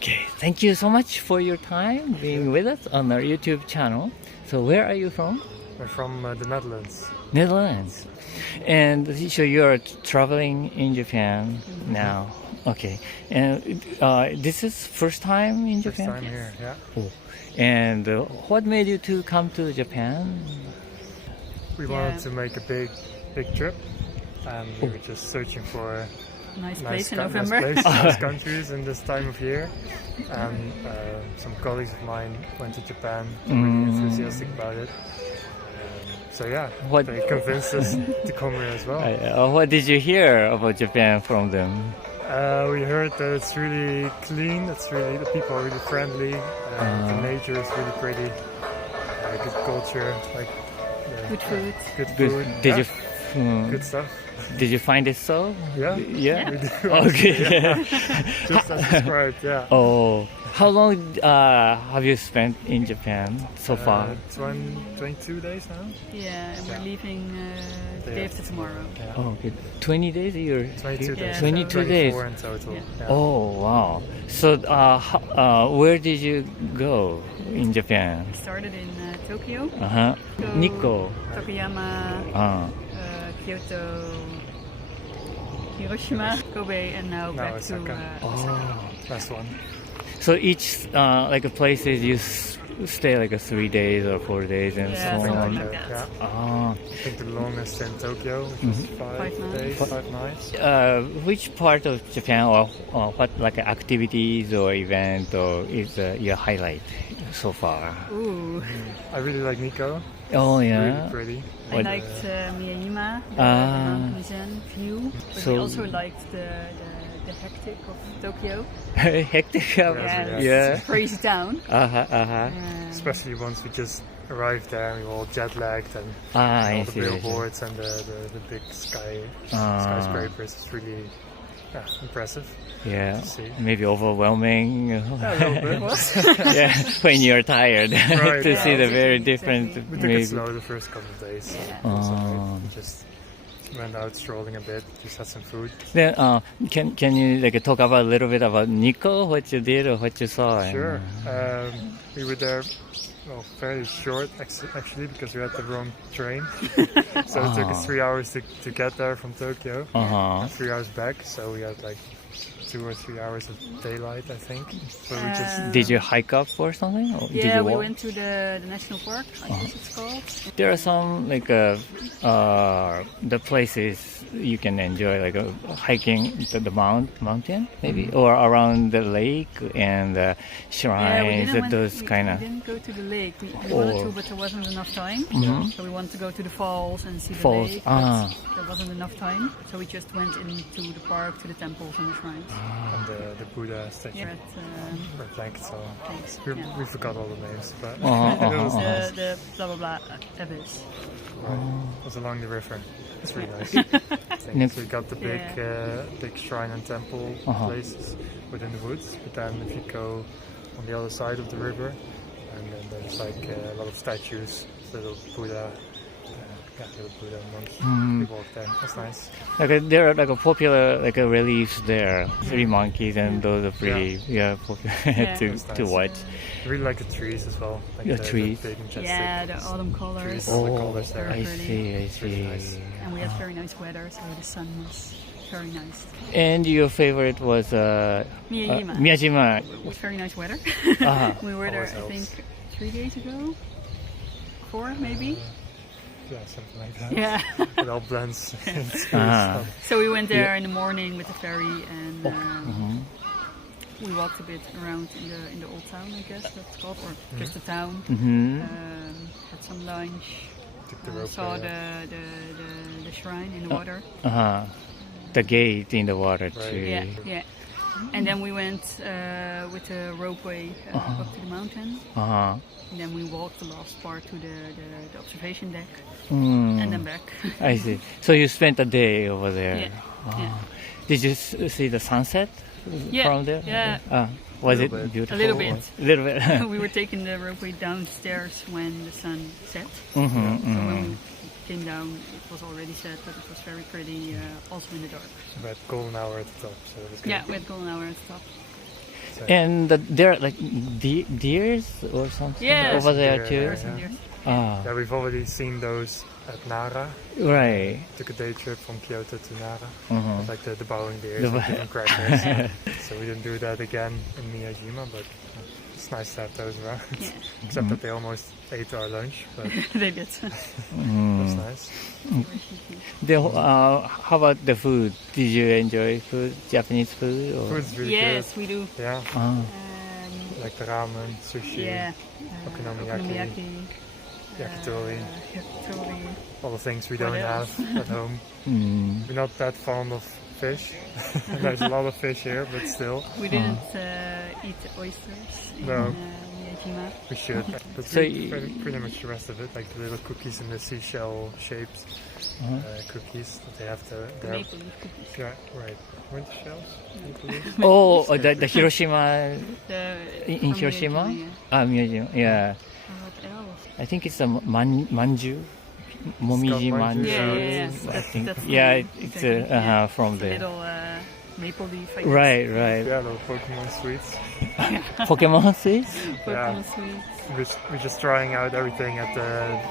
Okay, thank you so much for your time being with us on our YouTube channel. So where are you from? We're from the Netherlands. Netherlands. And so you're traveling in Japan now. Okay. And this is first time in Japan? First time here, yeah. Oh. And what made you to come to Japan? We wanted to make a big trip, and we were just searching for nice place in November. Nice countries in this time of year. And some colleagues of mine went to Japan, really enthusiastic about it. So yeah, they convinced us to come here as well. What did you hear about Japan from them? We heard that it's really clean. The people are really friendly. The nature is really pretty. Good culture, good food. Good food. Did you? Good stuff. Did you find it so? Yeah. We do. Okay. Yeah. Just as described. Yeah. Oh, how long have you spent in Japan so far? 22 days now. Yeah, and we're leaving day after tomorrow. Yeah. Oh, okay. 20 days you're 22 days. 22 days. 24 in total. Yeah. Yeah. Oh, wow. So, where did you go in Japan? We started in Tokyo. Nikko. Tokuyama. Kyoto, Hiroshima, Kobe, and now back Osaka. to Osaka. Last one. So each places you stay 3 days or 4 days and so something on. like that. Yeah. Ah. I think the longest in Tokyo, which was 5 days, 5 nights. Which part of Japan or what activities or event or is your highlight so far? Ooh. I really like Nikko. Oh yeah. Really pretty. I liked Miyajima, the mountains and view, but we also liked the hectic of Tokyo. Hectic? Yeah. It's a crazy town. Especially once we just arrived there and we were all jet lagged and all the billboards and the big skyscrapers. It's really impressive. Yeah, maybe overwhelming. A little bit. Yeah, when you're tired to see the very different. We took it slow the first couple of days. So we just went out strolling a bit, just had some food. Then, can you talk about a little bit about Nikko, what you did or what you saw? Sure. We were there. Well, fairly short actually because we had the wrong train. So it took us 3 hours to get there from Tokyo. And 3 hours back, so we had 2 or 3 hours of daylight, I think. So we just did you hike up or something? Or did you walk? We went to the national park, I guess it's called. There are some the places you can enjoy, hiking the mountain maybe, or around the lake and shrines. Those kind of. We didn't go to the lake. We wanted to, but there wasn't enough time. So we wanted to go to the falls and see the lake. But there wasn't enough time, so we just went into the park, to the temples and the shrines. And the Buddha statue. Yeah, Red blanket, so we forgot all the names, but it was the blah blah blah abyss. It was along the river. It's really nice. So we got the big shrine and temple places within the woods, but then if you go on the other side of the river, and then there's a lot of statues, little Buddha. Little Buddha monks. We walked there. That's nice. There are popular reliefs there. 3 monkeys and those are pretty popular to watch. I really like the trees as well. The trees. Big majestic the autumn colors. All the colors there. I see. Really nice. And we had very nice weather, so the sun was very nice. And your favorite was Miyajima. It was very nice weather. We were there, I think, 3 days ago. 4 maybe. Yeah, something like that. Yeah. It all blends. So we went there in the morning with the ferry and we walked a bit around in the old town, I guess that's called, or just the town. Had some lunch. Saw the shrine in the water. The gate in the water too. Yeah. And then we went with the ropeway up to the mountain. And then we walked the last part to the observation deck. And then back. I see. So you spent a day over there. Yeah. Did you see the sunset from there? Yeah. Was it beautiful? A little bit. A little bit. We were taking the ropeway downstairs when the sun set. So when we came down, it was already set, but it was very pretty, also in the dark. We had golden hour at the top, so it was good. Yeah, we had golden hour at the top. And there are like deers or something over there too. Yeah, we've already seen those at Nara. Right. Took a day trip from Kyoto to Nara. Like the bowing deers and giving crackers. So we didn't do that again in Miyajima, but it's nice to have those around. Except that they almost ate our lunch, but they did. that's nice. How about the food? Did you enjoy food, Japanese food? Or? Food's really Yes, good. we do. Yeah, like the ramen, sushi, okonomiyaki, yakitori. All the things we don't have at home. We're not that fond of fish. There's a lot of fish here, but still. We didn't eat oysters in Miyajima. We should. But So pretty much the rest of it, like the little cookies in the seashell shaped cookies that they have to. The maple leaf cookies. Yeah, right. Weren't the shells? Maple leaves? Oh, the Hiroshima in From Hiroshima? Miyajima, Miyajima, yeah. What else? I think it's a manju. Momiji manju. Yeah. I think. That's It's exactly, from it's a there. little maple leaf. I guess. Right. Yeah, little Pokemon sweets. Pokemon sweets? Pokemon sweets. We're just trying out everything at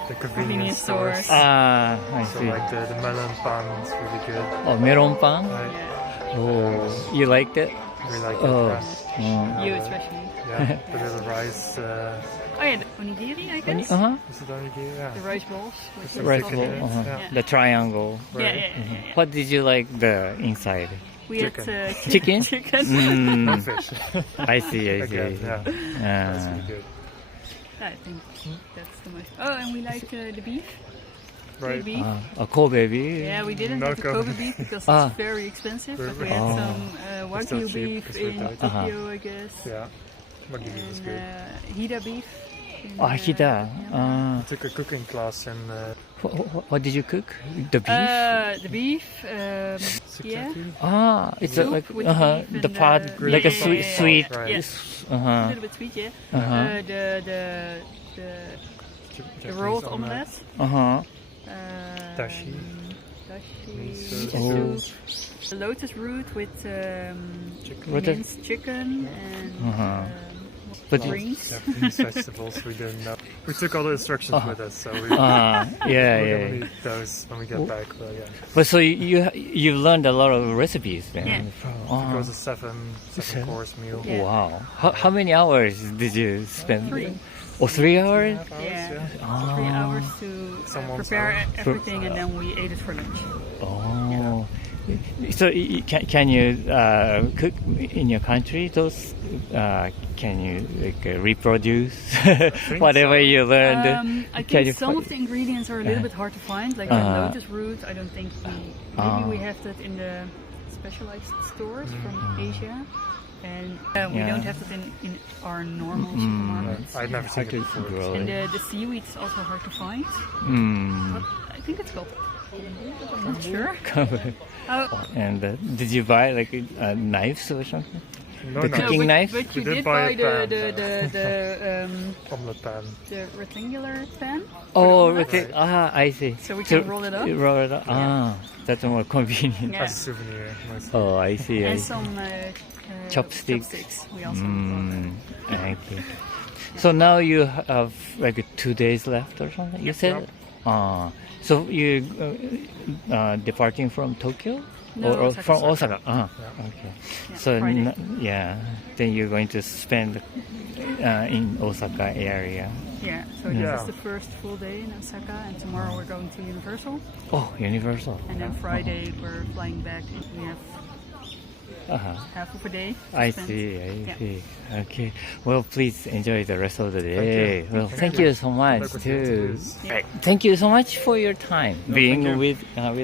the convenience stores. I So see. like the melon pan is really good. Oh, melon pan? Right. Oh, you liked it? We like Oh. it. You especially. Yeah, the little rice. Oh yeah, the onigiri, I guess. Is it onigiri? Yeah. The rice balls. with the Rice stuffing. bowl. Yeah. The triangle. Right. Yeah. What did you like the inside? We had Chicken? chicken. No Mm, fish. I see. Again, yeah. That's Uh, really good. I think that's the most. Oh, and we like the beef. Right. Beef. Kobe beef. Yeah, we didn't No get the Kobe. Kobe beef because Ah. it's very expensive. But we Oh. had some It's still Wagyu cheap beef because we're in Dutch. Tokyo, I guess. Yeah. Wagyu beef is And good. Hida beef. in, Hida. Myanmar. I took a cooking class in What did you cook? The beef? The beef. Yeah. It's soup like with the beef the and pot, the- like a yeah, sweet, yeah, sweet. Right. Yes. A little bit sweet, yeah. The rolled omelette. Dashi. Dashi. Oh. Soup. Lotus root with Lotus- minced chicken and But greens. Yeah, these vegetables we didn't know. We took all the instructions with us, so we, yeah, we're yeah. gonna need those when we get back. But yeah, But so you learned a lot of recipes then. Yeah. it was a seven course meal. Yeah. Wow. How many hours did you spend? 3. Oh, 3 hours? 3.5 hours, Yeah. 3 hours to Someone's prepare home. everything, and then we ate it for lunch. Oh. So can you cook in your country? Those can you reproduce whatever so. you learned? I Can you think some fi- of the ingredients are a little bit hard to find, like the lotus root. I don't think maybe we have that in the specialized stores from Asia, and we don't have that in our normal supermarkets. I'd never seen it before. Grow And it. the seaweed is also hard to find. Mm. But I think it's called. I'm not sure. And did you buy like knives or something? No, The no. cooking knife? But We you did did buy buy a pan, the Omelette pan. rectangular pan. Oh, Right. okay. I see. So we can roll it up? Roll it up. That's more convenient. Yeah. As a souvenir. Mostly. Oh, I see. I And see. some Chopsticks. We also bought that. Okay. So now you have like 2 days left or something. You said. So you departing from Tokyo No, or Osaka. from Osaka? Okay. Yeah, So Friday. then you're going to spend in Osaka area. Yeah, so Yeah. this is the first full day in Osaka, and tomorrow we're going to Universal, Oh, Universal. and then Friday we're flying back. And we have half of a day. to I spend. see. I Yeah. see. Okay. Well, please enjoy the rest of the day. you. Well, Thank thank you. you so much Good luck with too. your interviews. Right. Thank you so much for your time being with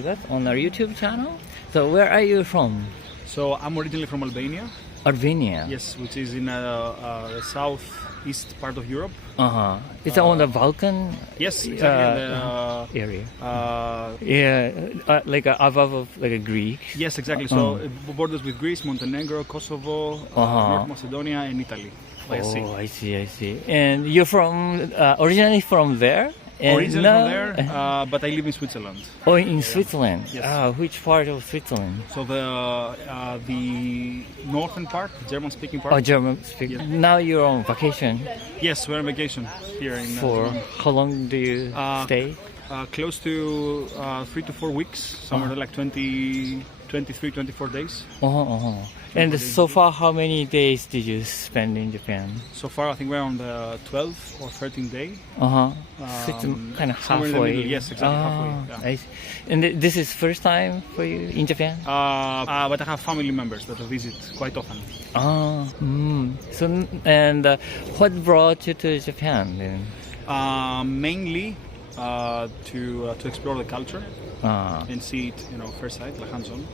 us on our YouTube channel. So, where are you from? So I'm originally from Albania, Albania. yes, which is in the southeast part of Europe. It's on the Balkan Yes, exactly. area. Uh, Yeah, like above of like a Greek. yes, exactly. So it borders with Greece, Montenegro, Kosovo, North Macedonia, and Italy by sea. Oh, I see. I see. And you're from originally from there? And Originally now, from there, but I live in Switzerland. oh, in Switzerland. Yes. Which part of Switzerland? So the northern part, the German-speaking part. Oh, German speaking. Yes. Now you're on vacation. Yes, we're on vacation here in For Japan. how long do you stay? Close to 3 to 4 weeks, somewhere like 23, 24 days. And so far, how many days did you spend in Japan? So far, I think we're on the 12th or 13th day. So it's kind of Somewhere in the middle. halfway. Yes, exactly halfway. Yeah. I see. And this is first time for you in Japan? But I have family members that I visit quite often. So, and what brought you to Japan then? Mainly to explore the culture and see it, firsthand, like hands-on.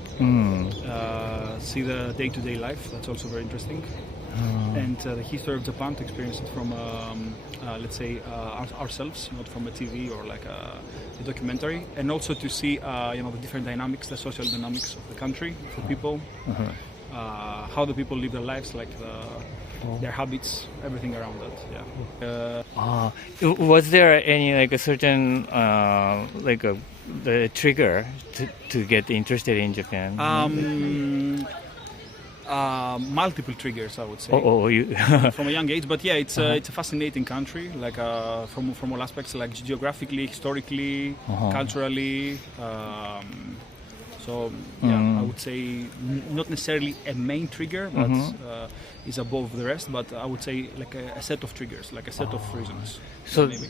See the day-to-day life. That's also very interesting. And the history of Japan, to experience it from, let's say, ourselves, not from a TV or like a documentary. And also to see, the different dynamics, the social dynamics of the country, the people, how the people live their lives, like their habits, everything around that. Yeah. Was there any like a certain the trigger to get interested in Japan? Multiple triggers, I would say. You from a young age, but yeah, it's a fascinating country, like from all aspects, like geographically, historically, culturally. So yeah, I would say not necessarily a main trigger, but is above the rest. But I would say like a set of triggers, like a set of reasons. So, maybe.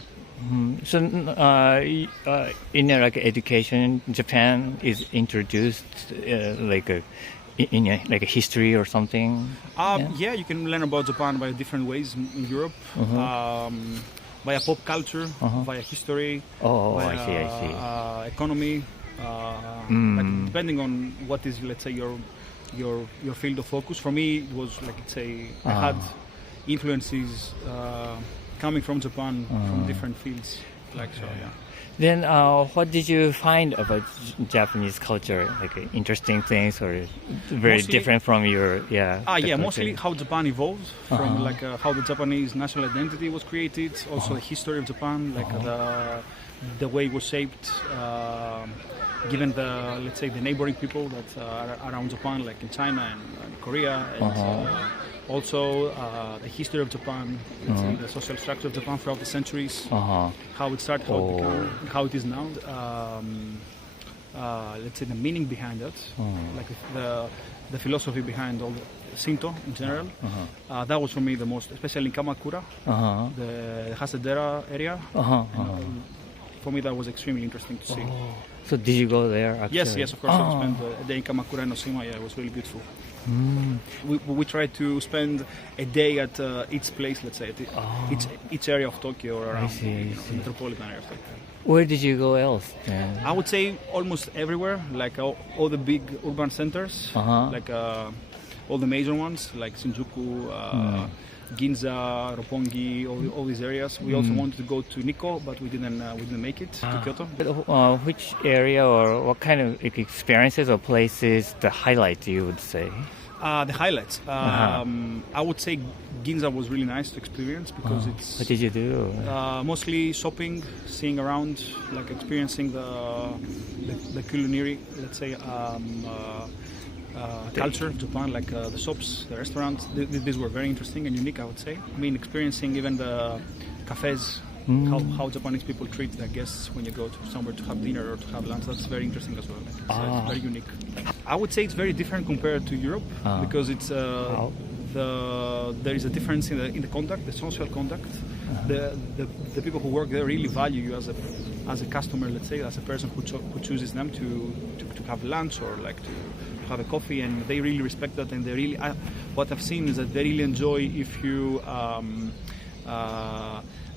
In like education, Japan is introduced in a history or something. Yeah, you can learn about Japan by different ways in Europe. Via pop culture, via history. I see. Economy. Like depending on what is, let's say, your field of focus. For me, it was like, let's say, I had influences coming from Japan from different fields. Like so, yeah. Then, what did you find about Japanese culture? Like interesting things, or very mostly, different from your mostly how Japan evolved from like how the Japanese national identity was created. Also, the history of Japan, like the way it was shaped. Given the, let's say, the neighboring people that are around Japan, like in China and Korea, and also the history of Japan, let's say, the social structure of Japan throughout the centuries, how it started, how it became, how it is now, let's say the meaning behind it, like the philosophy behind all the Shinto in general. That was for me the most, especially in Kamakura, the Hasedera area. For me, that was extremely interesting to see. So did you go there? Actually? Yes, of course. I spent a day in Kamakura and Oshima. Yeah, it was really beautiful. We tried to spend a day at each place, let's say, at each area of Tokyo or around the metropolitan area of Tokyo. Where did you go else? I would say almost everywhere, like all the big urban centers, like all the major ones, like Shinjuku, Ginza, Roppongi, all these areas. We also wanted to go to Nikko, but we didn't make it to Kyoto. Which area or what kind of experiences or places the highlight you would say? The highlights. I would say Ginza was really nice to experience because it's. What did you do? Mostly shopping, seeing around, like experiencing the culinary, let's say. Culture of Japan, like the shops, the restaurants. These were very interesting and unique, I would say. I mean, experiencing even the cafes, how Japanese people treat their guests when you go to somewhere to have dinner or to have lunch. That's very interesting as well. It's very unique. I would say it's very different compared to Europe because it's there is a difference in the conduct, the social conduct. The people who work there really value you as a customer, let's say, as a person who chooses them to have lunch or like to have a coffee, and they really respect that, and they really what I've seen is that they really enjoy if you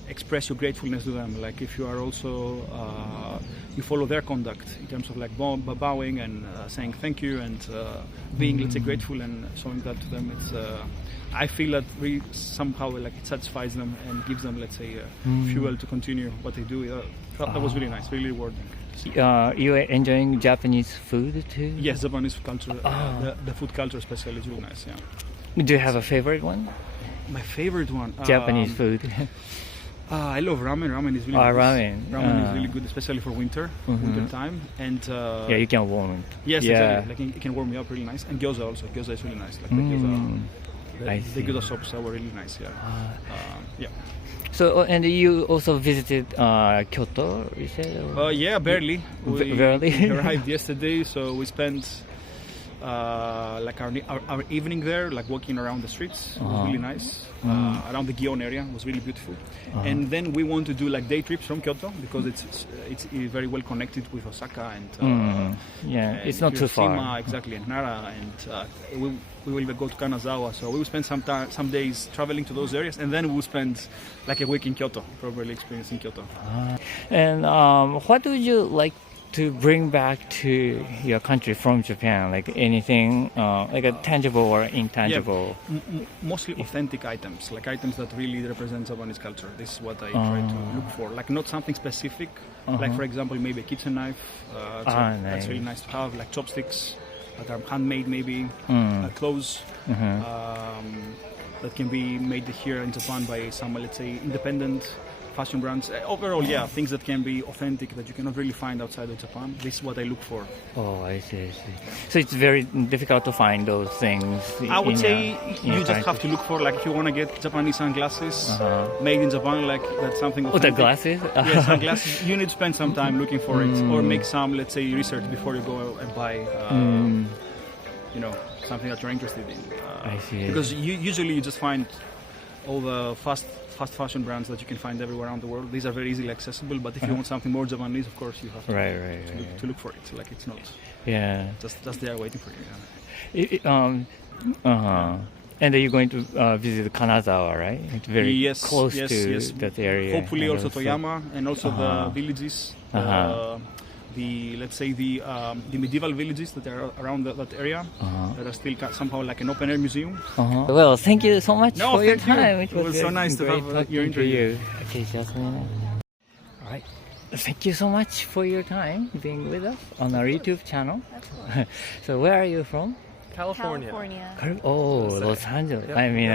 express your gratefulness to them, like if you are also you follow their conduct in terms of like bowing and saying thank you and being, let's say, grateful and showing that to them. It's I feel that really somehow like it satisfies them and gives them, let's say, fuel to continue what they do. That was really nice, really rewarding. You are enjoying Japanese food too? Yes, Japanese culture, the food culture especially is really nice. Yeah. Do you have a favorite one? My favorite one? Japanese food. I love ramen. Ramen is really good. Ramen is really good, especially for winter time. And yeah, you can warm it. Yes, exactly. Like it can warm you up really nice. And gyoza also. Gyoza is really nice. Like the gyoza sops are really nice. Yeah. So, and you also visited Kyoto, you said? Yeah, barely. We barely? arrived yesterday, so we spent like our evening there, like walking around the streets. It was really nice. Around the Gion area was really beautiful. And then we want to do like day trips from Kyoto because it's very well connected with Osaka and it's not too far. Exactly, and Nara, and we will go to Kanazawa. So we will spend some days traveling to those areas, and then we will spend like a week in Kyoto, probably experiencing Kyoto. And what would you like to bring back to your country from Japan? Like anything, like a tangible or intangible? Yeah, mostly authentic items, like items that really represent Japanese culture. This is what I try to look for. Like not something specific. Like for example, maybe a kitchen knife. That's really nice to have. Like chopsticks that are handmade, maybe clothes that can be made here in Japan by some, let's say, independent fashion brands. Overall, things that can be authentic that you cannot really find outside of Japan. This is what I look for. Oh, I see. So it's very difficult to find those things. I would say you just have to look for, like, if you want to get Japanese sunglasses made in Japan, like that's something authentic. Oh, the glasses? Yeah, sunglasses. You need to spend some time looking for it, or make some, let's say, research before you go and buy, something that you're interested in. I see. Because usually you just find all the fast fashion brands that you can find everywhere around the world. These are very easily accessible, but if you want something more Japanese, of course you have to look for it. Like it's not just there waiting for you. And you're going to visit Kanazawa, right? It's very close to that area. Hopefully also Toyama and also the villages. The medieval villages that are around that area that are still somehow like an open air museum. Well, thank you so much for your time. It was so nice to have your interview. Okay, Jasmine. All right. Thank you so much for your time being with us on our YouTube channel. So where are you from? California. Oh, Los Angeles. Yep. I mean,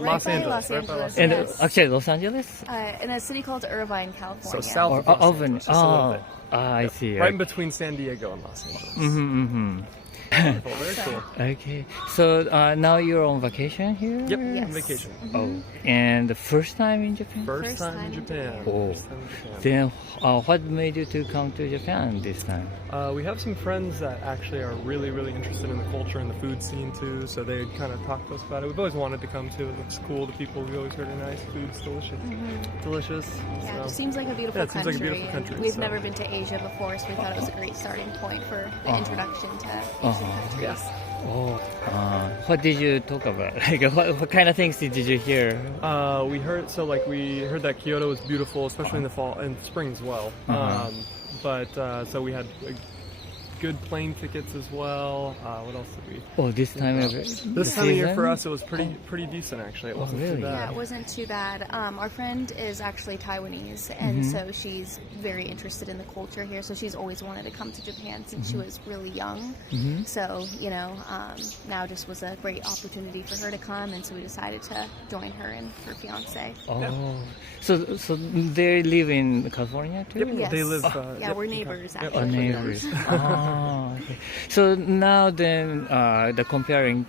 Los Angeles. Los Angeles. and Yes. actually Los Angeles? In a city called Irvine, California. So south of Los Angeles, just a little bit. I see. Right in between San Diego and Los Angeles. Wonderful, very cool. Okay, so now you're on vacation here? Yep, Yes. on vacation. Oh, and the first time in Japan? First time in Japan. Oh. First time in Japan. Then what made you to come to Japan this time? We have some friends that actually are really, really interested in the culture and the food scene too, so they kind of talked to us about it. We've always wanted to come too. It looks cool. The people we always heard are nice. Food's delicious. Delicious. Yeah, so. it seems like a beautiful it seems country. like a beautiful country. We've never been to Asia before, so we thought it was a great starting point for the introduction to Asian countries. Yes. Oh, what did you talk about? Like, what kind of things did you hear? We heard that Kyoto was beautiful, especially in the fall and spring as well. So we had good plane tickets as well. What else did we? Oh, this time of This time of year for us, it was pretty decent actually. It wasn't really? too bad. Yeah, it wasn't too bad. Our friend is actually Taiwanese, and so she's very interested in the culture here. So she's always wanted to come to Japan since she was really young. So, now just was a great opportunity for her to come, and so we decided to join her and her fiance. Oh, so they live in California too? Yep, Yes. they live. Yeah, we're neighbors actually. Oh, neighbors. Okay. So now then, the comparing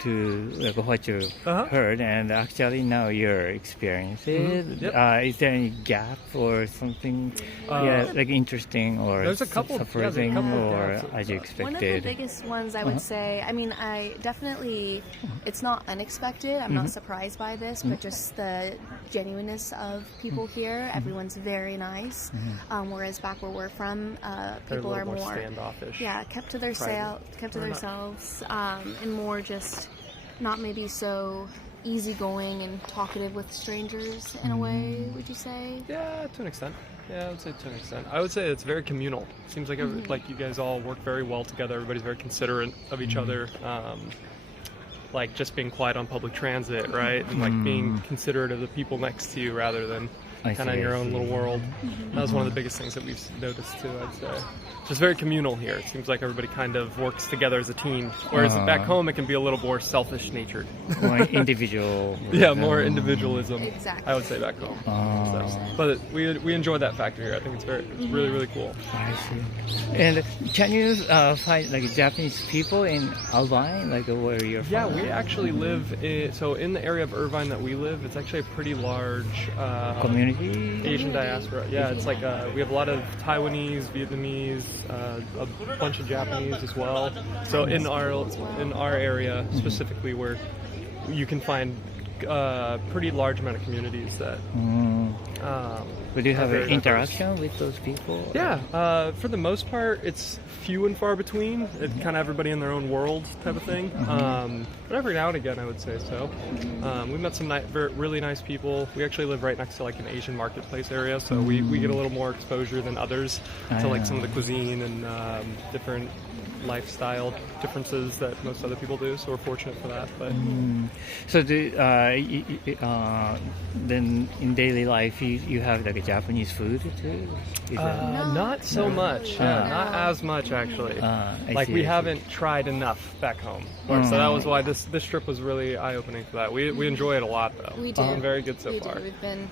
to like, what you heard and actually now your experiences, is there any gap or something like interesting or There's a couple, surprising or gaps. as you expected? One of the biggest ones I would say, I mean, I definitely, it's not unexpected, I'm not surprised by this, but just the genuineness of people here. Everyone's very nice, whereas back where we're from, people are more standoffish. Yeah, kept to themselves, and more just not maybe so easygoing and talkative with strangers in a way, would you say? Yeah, to an extent. Yeah, I would say to an extent. I would say it's very communal. Seems like like you guys all work very well together. Everybody's very considerate of each other. Like just being quiet on public transit, right? And like being considerate of the people next to you rather than kind of in your own little world. That was one of the biggest things that we've noticed too, I'd say. Just very communal here. It seems like everybody kind of works together as a team, whereas back home it can be a little more selfish-natured. More individual. Yeah, more individualism. Exactly. I would say back home. So, but we enjoy that factor here. I think it's really, really cool. I see. And can you find like Japanese people in Irvine, like where you're from? Yeah, we actually live in the area of Irvine that we live. It's actually a pretty large community. Asian diaspora. Yeah, it's like we have a lot of Taiwanese, Vietnamese, a bunch of Japanese as well. So in our area specifically, where you can find pretty large amount of communities that. But do you have an interaction with those people? Yeah, for the most part, it's few and far between. It's kind of everybody in their own world type of thing. But every now and again, I would say so. We met some really nice people. We actually live right next to like an Asian marketplace area, so we get a little more exposure than others to like some of the cuisine and different lifestyle differences that most other people do, so we're fortunate for that. But so then in daily life you have like a Japanese food too? Not so much. Not as much actually. Like we haven't tried enough back home, so that was why this trip was really eye-opening for that. We enjoy it a lot though. We It's been very good so far. We've been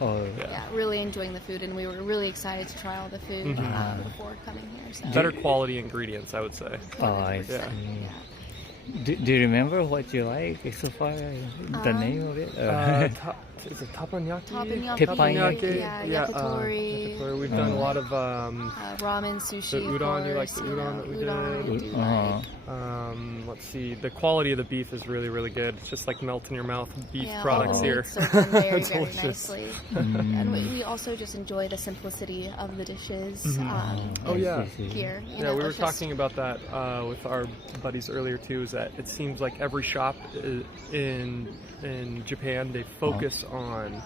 really enjoying the food, and we were really excited to try all the food before coming here. So. Better quality ingredients, I would say. Oh, I see. Yeah. Do you remember what you like so far? The name of it? Is it teppanyaki? Teppanyaki. Yeah, yakitori. Yakitori. We've done a lot of ramen, sushi. the udon. Of You like course, the udon that we udon did? we do like. Let's see. The quality of the beef is really, really good. It's just like melt in your mouth beef Yeah, products all the here. meats are done very, It's very delicious. nicely. And we also just enjoy the simplicity of the dishes. Oh yeah. Here. Yeah, we were talking about that with our buddies earlier too. Is that it seems like every shop in Japan, they focus on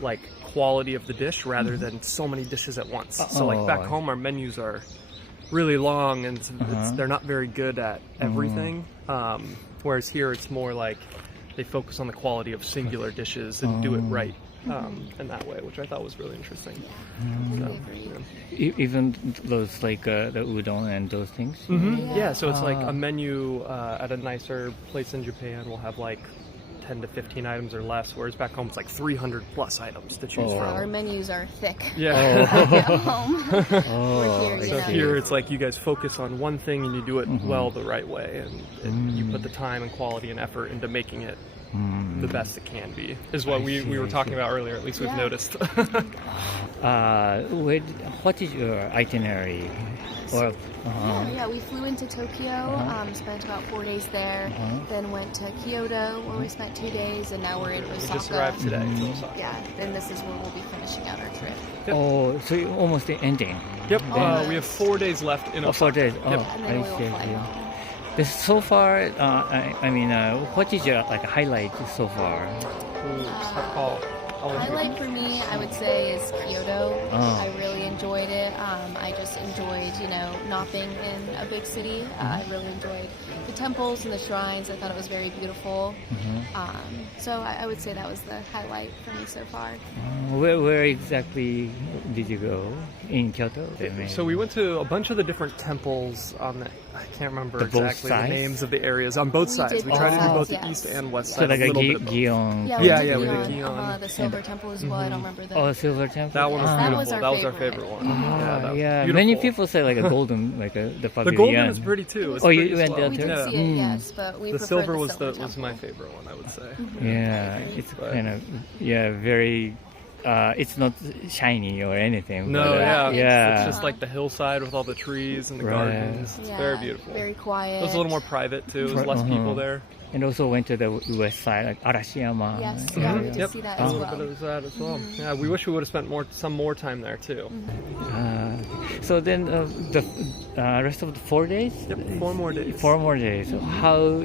like quality of the dish rather than so many dishes at once. So like back home, our menus are really long and they're not very good at everything. Whereas here, it's more like they focus on the quality of singular dishes and do it right in that way, which I thought was really interesting. So, yeah. Even those like the udon and those things? Yeah, so it's like a menu at a nicer place in Japan will have like 10 to 15 items or less, whereas back home it's like 300 plus items to choose from. Our menus are thick. Yeah. At home. We're here, Here it's like you guys focus on one thing and you do it well the right way, and you put the time and quality and effort into making it the best it can be, is what we were talking about earlier, at least we've noticed. What is your itinerary? We flew into Tokyo, spent about 4 days there, then went to Kyoto where we spent 2 days, and now we're in Osaka. We just arrived today to Osaka. Yeah, then this is where we'll be finishing out our trip. Yep. Oh, so you're almost ending? Yep, we have 4 days left in Osaka. 4 days. And then we will fly home. So far, what is your like highlight so far? Highlight for me, I would say, is Kyoto. I really enjoyed it. I just enjoyed, not being in a big city. I really enjoyed the temples and the shrines. I thought it was very beautiful. So I would say that was the highlight for me so far. Where exactly did you go in Kyoto? So we went to a bunch of the different temples on the, I can't remember exactly the names of the areas, on both sides. We tried to do both the east and west So side. like a Gion. Yeah, we did Gion. The Silver Temple as well. I don't remember the... Silver Temple? That one was beautiful. That was our favorite one. Many people say like a golden, like the pavilion. The golden is pretty too. You went there We too? did see it, yes, but we the preferred silver the Silver was Temple. my favorite one, I would say. Yeah, it's kind of very. It's not shiny or anything. No, but, it's just like the hillside with all the trees and the gardens. It's very beautiful. Very quiet. It was a little more private too. There's less people there. And also went to the west side, like Arashiyama. Yes, we did see that A as little well. bit of that as well. Yeah, we wish we would have spent some more time there too. So then the rest of the 4 days? Yep, 4 more days. 4 more days. So how's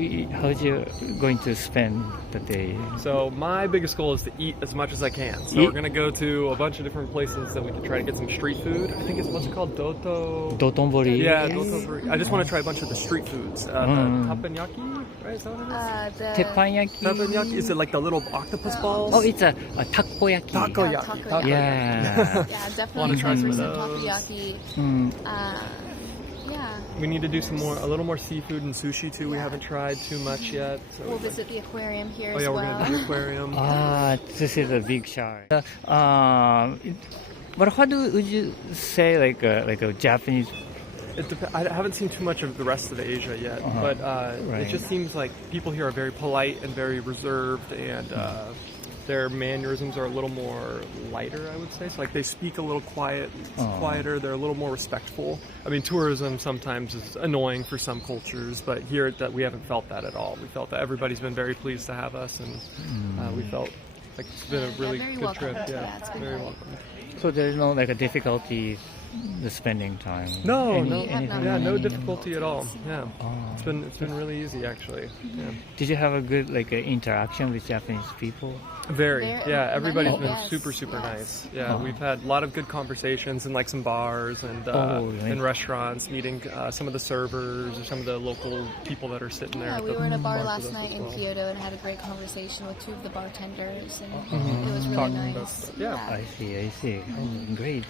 you going to spend the day? So my biggest goal is to eat as much as I can. So we're gonna go to a bunch of different places that we can try to get some street food. I think what's it called? Dotonbori. Yeah, dotonbori. I just want to try a bunch of the street foods. The teppanyaki, right? right? Is that what it is? Teppanyaki. Teppanyaki? Is it like the little octopus balls? Oh, it's a takoyaki. Takoyaki. Takoyaki. Yeah. Yeah, definitely try some of some those. takoyaki. Yeah. We need to do a little more seafood and sushi too. We haven't tried too much yet. So We'll visit the aquarium here oh as yeah, well. we're gonna do the aquarium. This is a big shark. But how would you say like a Japanese? I haven't seen too much of the rest of Asia yet, but right. it just seems like people here are very polite and very reserved, and their mannerisms are a little more lighter, I would say. So like they speak a little quieter. They're a little more respectful. I mean, tourism sometimes is annoying for some cultures, but here that we haven't felt that at all. We felt that everybody's been very pleased to have us, and we felt like it's been a really good trip. Yeah, it's been very great. welcome. So there's no like a difficulty the spending time. No, Anything? no difficulty at all. Yeah, it's been really easy actually. Yeah. Did you have a good like interaction with Japanese people? Very, yeah. Everybody's been yes, super yes. nice. Yeah, we've had a lot of good conversations in like some bars and really? in restaurants, meeting some of the servers or some of the local people that are sitting there. Yeah, at we the were in a bar bars last with us night as in well. Kyoto and had a great conversation with two of the bartenders, and it was really nice. Yeah. I see. Oh, great.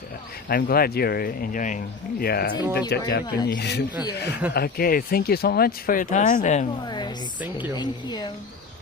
I'm glad you're enjoying Thank you very Japanese. much. Thank you. Okay, thank you so much for your time. Of And course. Thank you. Thank you.